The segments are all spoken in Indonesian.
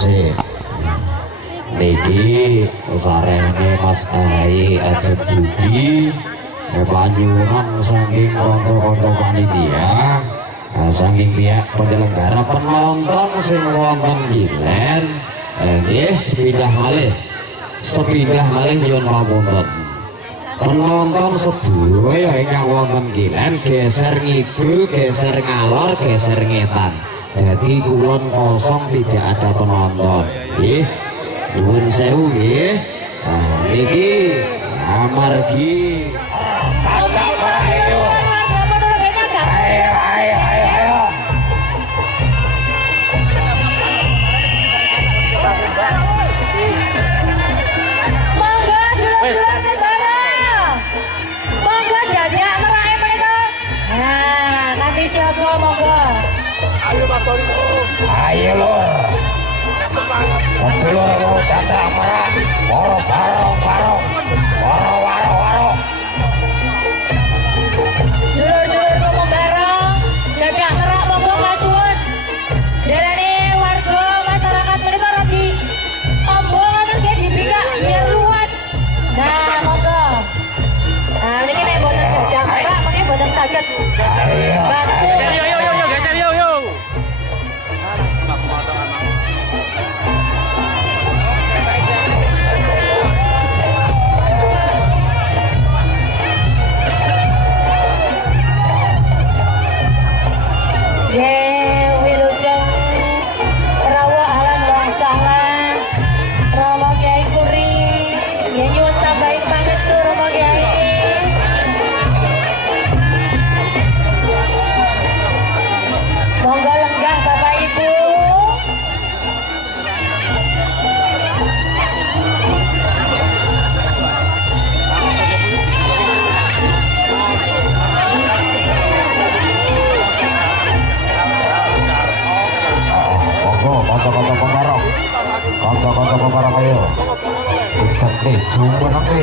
sih. Niki sarene Mas Ahaye Ajeng Budi panjuran saking konco-konco panitia, saking pihak penyelenggara, penonton sing wonten Gilen nggih sepindah malih nyuwun pamunten. Penonton sedaya ingkang wonten Gilen geser ngidul, geser ngalor, geser ngetan. Jadi kulon kosong, tidak ada penonton. Nggih. Nyuwun sewu nggih. Niki amargi ayo Mas Sori, ayo lur, sedulur lur datang merah, waro barong, waro. dulur-dulur ngomong bareng, dadak merak monggo kasuwun. Darane warga masyarakat menika rabi ombo ngoten nggih dibikak biar luas. Nah, monggo. Nah, niki nek boten dadak merak mengke boten saged. Bantu. Yo geser yo. Wilujeng rawuh alam wa sahlan Rama Kyai Kuri nyuwun tambahin pangestu Rama Kyai. Monggo lenggah Bapak Ibu. Konco-konco pembarong ayo. Ikat nih, jumbo nanti.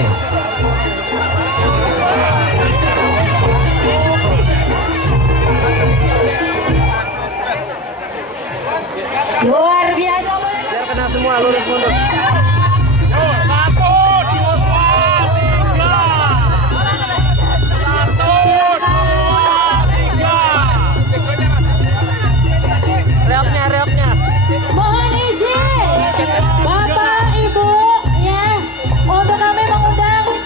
Luar biasa. Biar kena semua lurus mundur. Reoknya. Mohon izin Bapak Ibu ya untuk kami mengundang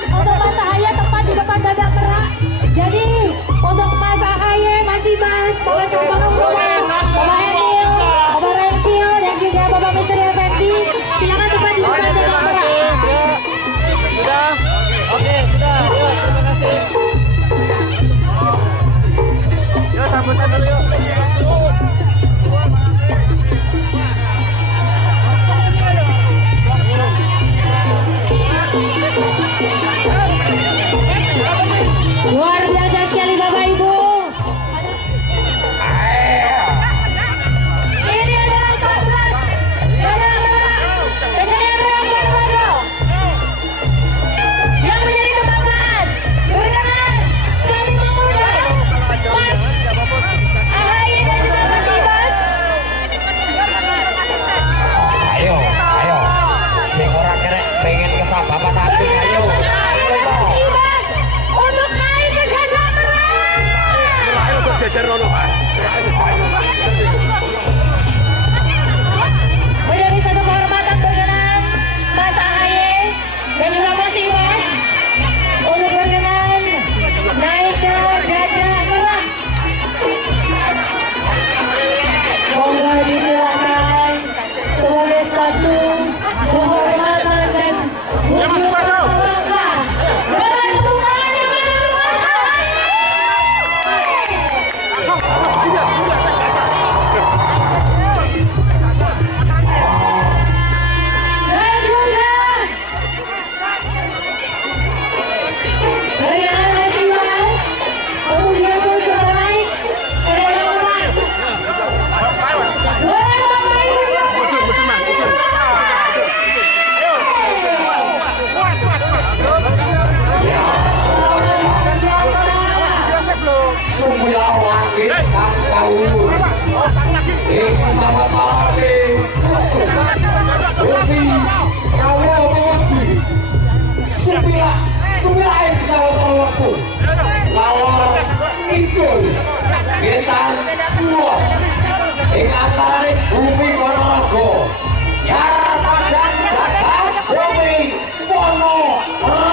wilayah kesalahan waktu lawan Idul Getan Kulon ing antarane Bumi Ponorogo Yara Padang Jagat Bumi Ponorogo